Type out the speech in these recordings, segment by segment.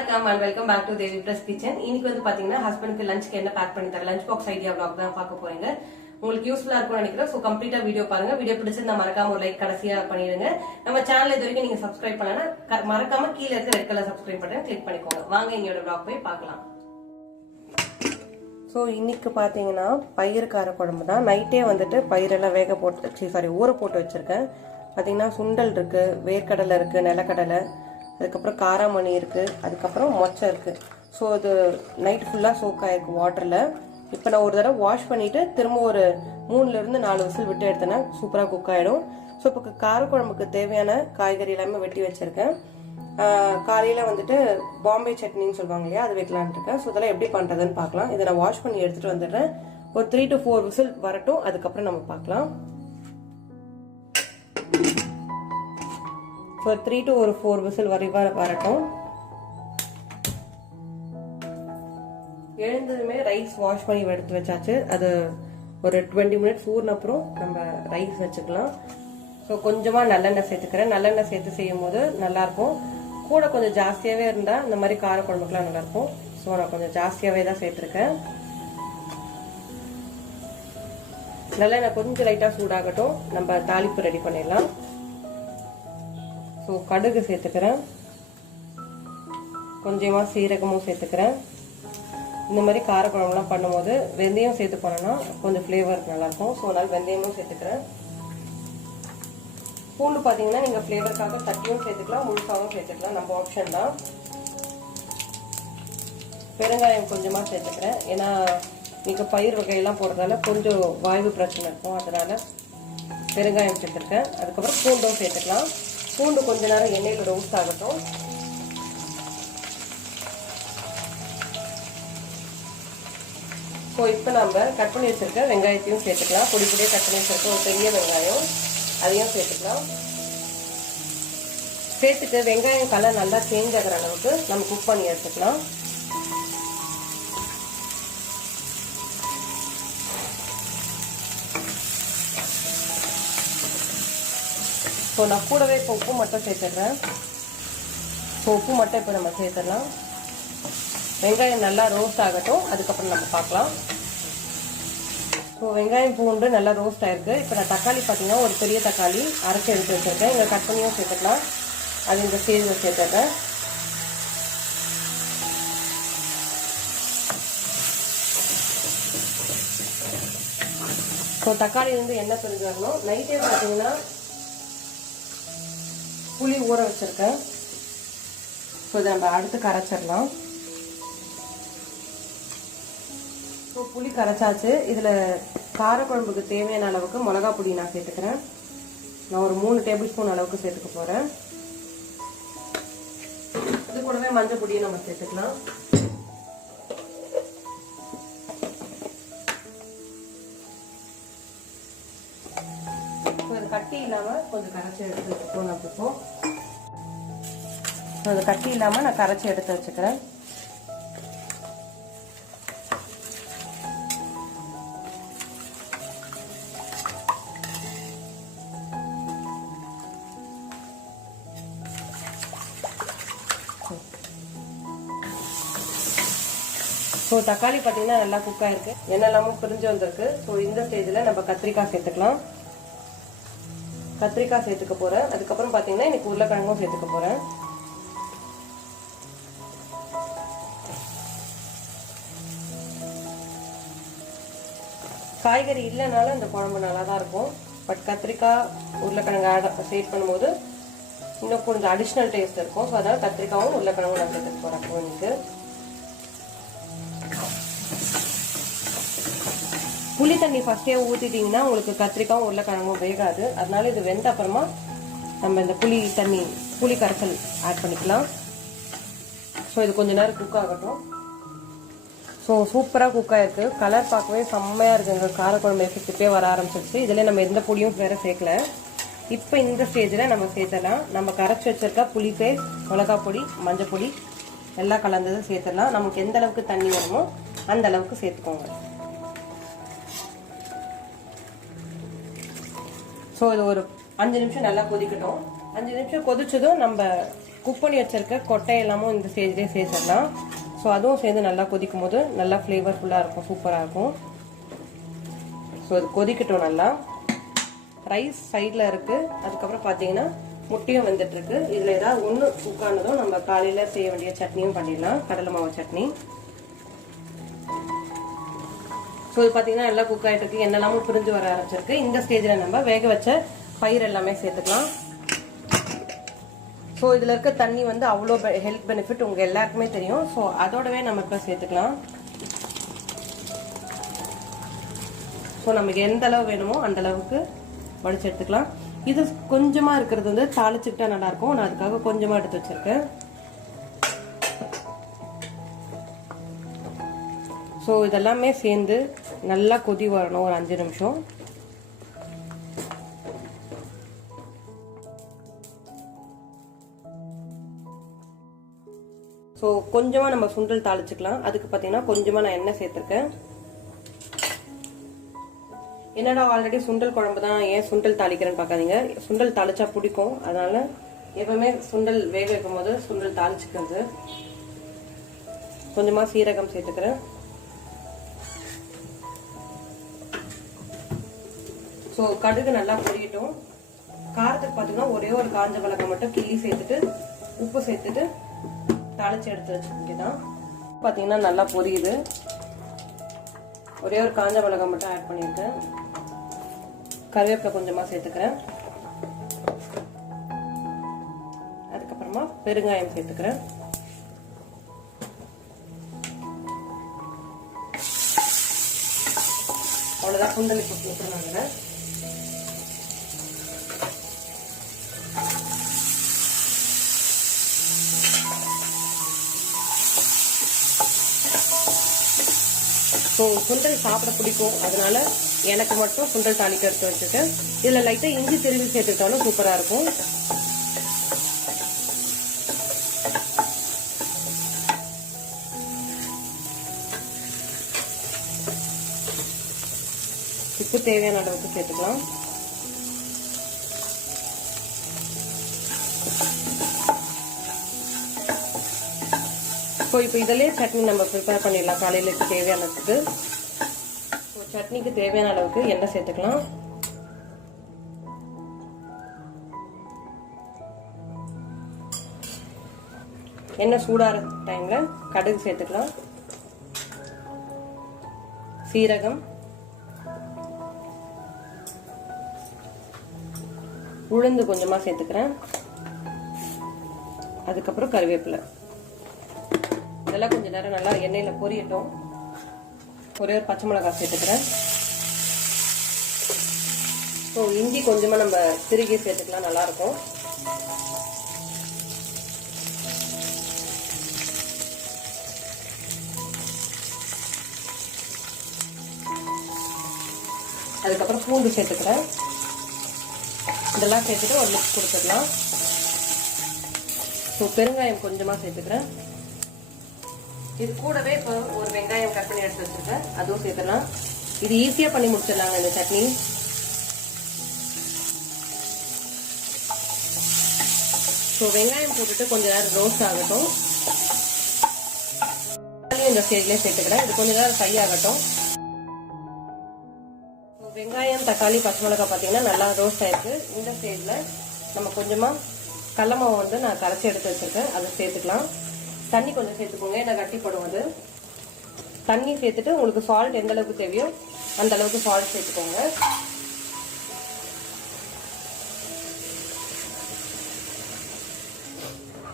வணக்கம் and welcome back to Devi press kitchen. இன்னைக்கு வந்து பாத்தீங்கன்னா ஹஸ்பண்டுக்கு லஞ்சுக்கு என்ன பேக் பண்ணி தர லஞ்ச் பாக்ஸ் ஐடியா vlog தான் பார்க்க போறீங்க. உங்களுக்கு யூஸ்ஃபுல்லா இருக்கும்னு நினைக்கிறேன். ஸோ கம்ப்ளீட்டா வீடியோ பாருங்க. வீடியோ பிடிச்சிருந்தா மறக்காம ஒரு லைக் கடைசியா பண்ணிடுங்க. நம்ம சேனல் இது வரைக்கும் நீங்க சப்ஸ்கிரைப் பண்ணலன்னா மறக்காம கீழே இருக்க red colour subscribe button click பண்ணிக்கோங்க. வாங்க என்னோட vlog போய் பார்க்கலாம். ஸோ இன்னைக்கு பார்த்தீங்கன்னா பயிர் கார குழம்பு தான். நைட்டே வந்துட்டு பயிரெல்லாம் வேக போட்டு ஊற போட்டு வச்சிருக்கேன். பார்த்தீங்கன்னா சுண்டல் இருக்கு, வேர்க்கடலை இருக்கு, நிலக்கடலை, அதுக்கப்புறம் காராமணி இருக்குது, அதுக்கப்புறம் மொச்சை இருக்குது. ஸோ அது நைட் ஃபுல்லாக சோக் ஆகிருக்கு வாட்டரில். இப்போ நான் ஒரு தடவை வாஷ் பண்ணிவிட்டு திரும்ப ஒரு 3-4 விசில் விட்டு எடுத்தேன்னா சூப்பராக குக் ஆகிடும். ஸோ இப்போ காரக்குழம்புக்கு தேவையான காய்கறி எல்லாமே வெட்டி வச்சுருக்கேன். காலையில் வந்துட்டு பாம்பே சட்னின்னு சொல்லுவாங்க இல்லையா, அது வைக்கலான்ட்டு இருக்கேன். ஸோ இதெல்லாம் எப்படி பண்ணுறதுன்னு பார்க்கலாம். இதை நான் வாஷ் பண்ணி எடுத்துகிட்டு வந்துடுறேன். ஒரு 3 to 4 விசில் வரட்டும், அதுக்கப்புறம் நம்ம பார்க்கலாம். ஒரு 3 to 4 விசில் வரட்டும். எழுந்ததுமே ரைஸ் வாஷ் பண்ணி எடுத்து வச்சாச்சு. அது ஒரு 20 மினிட்ஸ் ஊறின அப்புறம் நம்ம ரைஸ் வச்சுக்கலாம். ஸோ கொஞ்சமாக நல்லெண்ணெய் சேர்த்துக்கிறேன். நல்லெண்ணெய் சேர்த்து செய்யும் போது நல்லாயிருக்கும். கூட கொஞ்சம் ஜாஸ்தியாகவே இருந்தால் இந்த மாதிரி காரக்குழம்புக்குலாம் நல்லாயிருக்கும். ஸோ நான் கொஞ்சம் ஜாஸ்தியாகவே தான் சேர்த்துருக்கேன். நல்லெண்ணெய் கொஞ்சம் லைட்டாக சூடாகட்டும், நம்ம தாளிப்பு ரெடி பண்ணிடலாம். ஸோ கடுகு சேர்த்துக்கிறேன், கொஞ்சமாக சீரகமும் சேர்த்துக்கிறேன். இந்த மாதிரி காரக்குழம்புலாம் பண்ணும்போது வெந்தயம் சேர்த்து பண்ணோன்னா கொஞ்சம் ஃப்ளேவர் நல்லாயிருக்கும். ஸோ அதனால் வெந்தயமும் சேர்த்துக்கிறேன். பூண்டு பார்த்தீங்கன்னா நீங்கள் ஃப்ளேவருக்காக தட்டியும் சேர்த்துக்கலாம், முழுசாகவும் சேர்த்துக்கலாம், நம்ம ஆப்ஷன் தான். பெருங்காயம் கொஞ்சமாக சேர்த்துக்கிறேன். ஏன்னா நீங்கள் பயிர் வகையெல்லாம் போடுறதால கொஞ்சம் வாய்வு பிரச்சனை இருக்கும், அதனால் பெருங்காயம் சேர்த்துருக்கேன். அதுக்கப்புறம் பூண்டும் சேர்த்துக்கலாம். பூண்டு கொஞ்ச நேரம் எண்ணெயில் ரோஸ்ட் ஆகட்டும். ஸோ இப்போ நம்ம கட் பண்ணி வச்சிருக்க வெங்காயத்தையும் சேர்த்துக்கலாம். பொடி பொடியாக கட் பண்ணி வச்சிருக்க ஒரு பெரிய வெங்காயம், அதையும் சேர்த்துக்கலாம். சேர்த்துட்டு வெங்காயம் கலர் நல்லா சேஞ்ச் ஆகிற அளவுக்கு நம்ம குக் பண்ணி எடுத்துக்கலாம். ஸோ நான் கூடவே இப்போ உப்பு மட்டும் சேர்த்துடுறேன். ஸோ உப்பு மட்டும் இப்போ நம்ம சேர்த்துடலாம். வெங்காயம் நல்லா ரோஸ்ட் ஆகட்டும், அதுக்கப்புறம் நம்ம பார்க்கலாம். ஸோ வெங்காயம் பூண்டு நல்லா ரோஸ்ட் ஆயிருக்கு. இப்போ நான் தக்காளி பார்த்தீங்கன்னா ஒரு பெரிய தக்காளி அரைச்சி எடுத்து வச்சுருக்கேன். இங்கே கட் பண்ணியும் சேர்த்துக்கலாம். அது இந்த ஸ்டேஜில் சேர்த்துட்றேன். ஸோ தக்காளி வந்து எண்ணெய் பிரிஞ்சாகணும். நைட்டே பார்த்தீங்கன்னா புளி ஊற வச்சிருக்கேன். ஸோ இதை நம்ம அடுத்து கரைச்சிடலாம். ஸோ புளி கரைச்சாச்சு. இதில் காரக்குழம்புக்கு தேவையான அளவுக்கு மிளகா பொடி நான் சேர்த்துக்கிறேன். நான் ஒரு 3 டேபிள் ஸ்பூன் அளவுக்கு சேர்த்துக்க போகிறேன். இது கூடவே மஞ்சள் பொடியை நம்ம சேர்த்துக்கலாம். கட்டி இல்லாமல் கொஞ்சம் கரைச்சி எடுத்து வச்சுக்கோங்க. அப்படிப்போம் அது கட்டி இல்லாமல் நான் கரைச்சி எடுத்து வச்சுக்கிறேன். ஸோ தக்காளி பார்த்தீங்கன்னா நல்லா குக் ஆயிருக்கு, என்னெல்லாமும் பிரிஞ்சு வந்திருக்கு. ஸோ இந்த ஸ்டேஜில் நம்ம கத்திரிக்காய் சேர்த்துக்கலாம். கத்திரிக்காய் சேர்த்துக்க போறேன். அதுக்கப்புறம் பார்த்தீங்கன்னா இன்னைக்கு உருளைக்கிழங்கும் சேர்த்துக்க போறேன். காய்கறி இல்லைனாலும் இந்த குழம்பு நல்லா தான் இருக்கும். பட் கத்திரிக்காய் உருளைக்கிழங்கு சேர்ட் பண்ணும்போது இன்னும் கொஞ்சம் அடிஷ்னல் டேஸ்ட் இருக்கும். ஸோ அதனால கத்திரிக்காயும் உருளைக்கிழங்கும் நான் சேர்த்துக்க போறேன். இன்னைக்கு புளி தண்ணி ஃபர்ஸ்டே ஊற்றிட்டிங்கன்னா உங்களுக்கு கத்திரிக்காயும் உருளைக்கிழங்கும் வேகாது. அதனால இது வெந்த அப்புறமா நம்ம இந்த புளி கரைசல் ஆட் பண்ணிக்கலாம். ஸோ இது கொஞ்ச நேரம் குக் ஆகட்டும். ஸோ சூப்பராக குக் ஆகிருக்கு. கலர் பார்க்கவே செம்மையாக இருக்குங்க. காரக்குழம்பு எஃபெக்டிவே வர ஆரம்பிச்சிருச்சு. இதில் நம்ம எந்த பொடியும் வேற சேர்க்கல. இப்போ இந்த ஸ்டேஜில் நம்ம சேர்த்தலாம். நம்ம கரைச்சி வச்சிருக்க புளி பேஸ்ட், மிளகா பொடி, மஞ்சள் பொடி எல்லாம் கலந்தது சேர்த்துடலாம். நமக்கு எந்த அளவுக்கு தண்ணி வேணுமோ அந்த அளவுக்கு சேர்த்துக்கோங்க. ஸோ இது ஒரு 5 நிமிஷம் நல்லா கொதிக்கட்டும். 5 நிமிஷம் கொதிச்சதும் நம்ம குக் பண்ணி வச்சிருக்க கொட்டை எல்லாமும் இந்த ஸ்டேஜ்லேயே சேர்த்துடலாம். ஸோ அதுவும் சேர்ந்து நல்லா கொதிக்கும் போது நல்லா ஃப்ளேவர்ஃபுல்லாக இருக்கும், சூப்பராக இருக்கும். ஸோ அது கொதிக்கட்டும் நல்லா. ரைஸ் சைடில் இருக்குது. அதுக்கப்புறம் பார்த்தீங்கன்னா முட்டையும் வெந்துட்டுருக்கு. இதில் ஏதாவது ஒன்று குக் ஆனதும் நம்ம காலையில் செய்ய வேண்டிய சட்னியும் பண்ணிடலாம், கடலை மாவு சட்னி. ஸோ இது பார்த்தீங்கன்னா நல்லா குக் ஆகிட்டு இருக்கு, என்னெல்லாமும் பிரிஞ்சு வர ஆரம்பிச்சிருக்கு. இந்த ஸ்டேஜில் நம்ம வேக வச்ச பயிர் எல்லாமே சேர்த்துக்கலாம். ஸோ இதில் இருக்க தண்ணி வந்து அவ்வளோ ஹெல்த் பெனிஃபிட் உங்கள் எல்லாருக்குமே தெரியும். ஸோ அதோடவே நம்ம இப்போ சேர்த்துக்கலாம். ஸோ நமக்கு எந்த அளவு வேணுமோ அந்த அளவுக்கு வடிச்சு எடுத்துக்கலாம். இது கொஞ்சமாக இருக்கிறது வந்து தாளிச்சுக்கிட்டா நல்லாயிருக்கும். நான் அதுக்காக கொஞ்சமாக எடுத்து வச்சிருக்கேன். ஸோ இதெல்லாமே சேர்ந்து நல்லா கொதி வரணும் ஒரு 5 நிமிஷம். ஸோ கொஞ்சமாக நம்ம சுண்டல் தாளிச்சுக்கலாம். அதுக்கு பார்த்தீங்கன்னா கொஞ்சமாக நான் எண்ணெய் சேர்த்துருக்கேன். என்னடா ஆல்ரெடி சுண்டல் குழம்பு தான், ஏன் சுண்டல் தாளிக்கிறேன்னு பார்க்காதீங்க. சுண்டல் தாளிச்சா பிடிக்கும், அதனால எப்பவுமே சுண்டல் வேக வைக்கும் போது சுண்டல் தாளிச்சுக்கிறது. கொஞ்சமாக சீரகம் சேர்த்துக்கிறேன். ஸோ கடுகு நல்லா பொரியட்டும். காரத்துக்கு பார்த்தீங்கன்னா ஒரே ஒரு காஞ்ச மிளகாய் மட்டும் கிள்ளி சேர்த்துட்டு உப்பு சேர்த்துட்டு தாளிச்சு எடுத்து வச்சுக்கிதான். பார்த்தீங்கன்னா நல்லா பொரியுது. ஒரே ஒரு காஞ்ச மிளகாய் மட்டும் ஆட் பண்ணியிருக்கேன். கருவேப்பிலை கொஞ்சமாக சேர்த்துக்கிறேன். அதுக்கப்புறமா பெருங்காயம் சேர்த்துக்கிறேன். அவ்வளோதான், சுண்டலி போட்டு விட்டுருவாங்க. ஸோ சுண்டல் சாப்பிட பிடிக்கும், அதனால எனக்கு மட்டும் சுண்டல் தாளிக்க எடுத்து வச்சுட்டு இதில் லைட்டாக இஞ்சி திருவி சேர்த்துக்கிட்டாலும் சூப்பராக இருக்கும். உப்பு தேவையான அளவுக்கு சேர்த்துக்கலாம். ஸோ இப்போ இதிலே சட்னி நம்ம ப்ரிப்பேர் பண்ணிடலாம் காலையிலுக்கு தேவையானதுக்கு. ஸோ சட்னிக்கு தேவையான அளவுக்கு எண்ணெய் சேர்த்துக்கலாம். எண்ணெய் சூடாகிற டைமில் கடுகு சேர்த்துக்கலாம். சீரகம், உளுந்து கொஞ்சமாக சேர்த்துக்கிறேன். அதுக்கப்புறம் கருவேப்பிலை. இதெல்லாம் கொஞ்சம் நேரம் நல்லா எண்ணெயில் பொரியட்டும். ஒரே ஒரு பச்சை மிளகாய் சேர்த்துக்கிறேன். ஸோ இஞ்சி கொஞ்சமாக நம்ம திருகி சேர்த்துக்கலாம், நல்லாயிருக்கும். அதுக்கப்புறம் பூண்டு சேர்த்துக்கிறேன். இதெல்லாம் சேர்த்துட்டு ஒரு மிக்ஸ் கொடுத்துக்கலாம். ஸோ பெருங்காயம் கொஞ்சமாக சேர்த்துக்கிறேன். இது கூடவே இப்போ ஒரு வெங்காயம் கட் பண்ணி எடுத்து வச்சிருக்கேன், அதுவும் சேர்த்துலாம். இது ஈஸியாக பண்ணி முடிச்சிடலாங்க இந்த சட்னி. ஸோ வெங்காயம் போட்டுட்டு கொஞ்சம் நேரம் ரோஸ்ட் ஆகட்டும். இந்த ஸ்டேஜ்லேயே சேர்த்துக்கிறேன். இது கொஞ்சம் நேரம் ஃப்ரை ஆகட்டும். வெங்காயம், தக்காளி, பச்சை மிளகாய் பார்த்தீங்கன்னா நல்லா ரோஸ்ட் ஆயிருக்கு. இந்த ஸ்டேஜில் நம்ம கொஞ்சமாக கடலை மாவு வந்து நான் கரைச்சி எடுத்து வச்சிருக்கேன், அதை சேர்த்துக்கலாம். தண்ணி கொஞ்சம் சேர்த்துக்கோங்க, ஏன்னா கட்டிப்படும் அது. தண்ணி சேர்த்துட்டு உங்களுக்கு சால்ட் எந்த அளவுக்கு தேவையோ அந்த அளவுக்கு சால்ட் சேர்த்துக்கோங்க.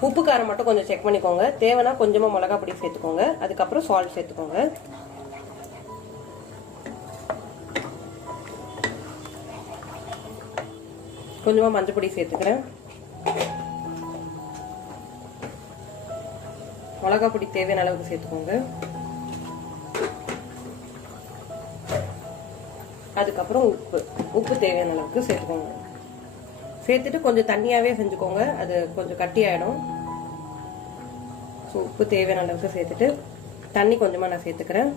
உப்பு காரம் மட்டும் கொஞ்சம் செக் பண்ணிக்கோங்க. தேவைன்னா கொஞ்சமாக மிளகா பொடி சேர்த்துக்கோங்க. அதுக்கப்புறம் சால்ட் சேர்த்துக்கோங்க. கொஞ்சமாக மஞ்சள் பொடி சேர்த்துக்கிறேன். மிளகா பொடி தேவையான அளவுக்கு சேர்த்துக்கோங்க. அதுக்கப்புறம் உப்பு தேவையான அளவுக்கு சேர்த்துக்கோங்க. சேர்த்துட்டு கொஞ்சம் தண்ணியாகவே செஞ்சுக்கோங்க, அது கொஞ்சம் கட்டி ஆகிடும். ஸோ உப்பு தேவையான அளவுக்கு சேர்த்துட்டு தண்ணி கொஞ்சமாக நான் சேர்த்துக்கிறேன்.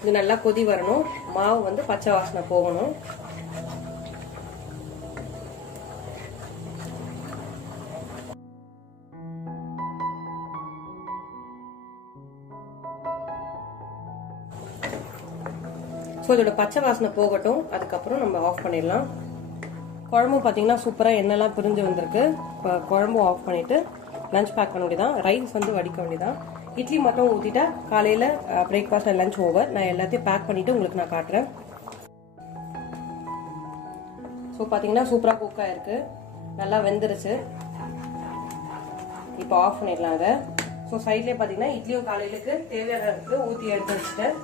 இது நல்லா கொதி வரணும். மாவு வந்து பச்சை வாசனை போகணும். ஸோ இதோட பச்சை வாசனை போகட்டும், அதுக்கப்புறம் நம்ம ஆஃப் பண்ணிடலாம். குழம்பு பார்த்தீங்கன்னா சூப்பராக எண்ணெய்லாம் பிரிஞ்சு வந்திருக்கு. இப்போ குழம்பும் ஆஃப் பண்ணிட்டு லஞ்ச் பேக் பண்ண வேண்டியதான். ரைஸ் வந்து வடிக்க வேண்டியதான். இட்லி மட்டும் ஊற்றிட்டா காலையில் பிரேக்ஃபாஸ்ட் லஞ்ச் ஓவர். நான் எல்லாத்தையும் பேக் பண்ணிவிட்டு உங்களுக்கு நான் காட்டுறேன். ஸோ பார்த்தீங்கன்னா சூப்பராக குக் ஆயிருக்கு, நல்லா வெந்துருச்சு. இப்போ ஆஃப் பண்ணிடலாம் அதை. ஸோ சைட்லேயே பார்த்தீங்கன்னா இட்லியும் காலையிலுக்கு தேவையான இருக்கு ஊற்றி எடுத்து வச்சுட்டேன்.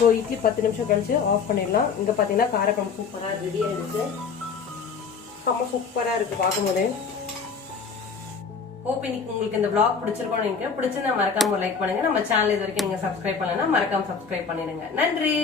ஸோ இட்லி 10 நிமிஷம் கழிச்சு ஆஃப் பண்ணிடலாம். இங்கே பார்த்தீங்கன்னா காரக்குழம்பு சூப்பராக ரெடி ஆயிடுச்சு. ரொம்ப சூப்பராக இருக்கு பார்க்கும்போதே. ஹோப் இன்னைக்கு உங்களுக்கு இந்த vlog பிடிச்சிருக்கோம்னு நினைக்கிறேன். பிடிச்சிருந்தா மறக்காம லைக் பண்ணுங்க. நம்ம சேனல் இது வரைக்கும் நீங்க சப்ஸ்கிரைப் பண்ணலன்னா மறக்காம சப்ஸ்கிரைப் பண்ணிடுங்க. நன்றி.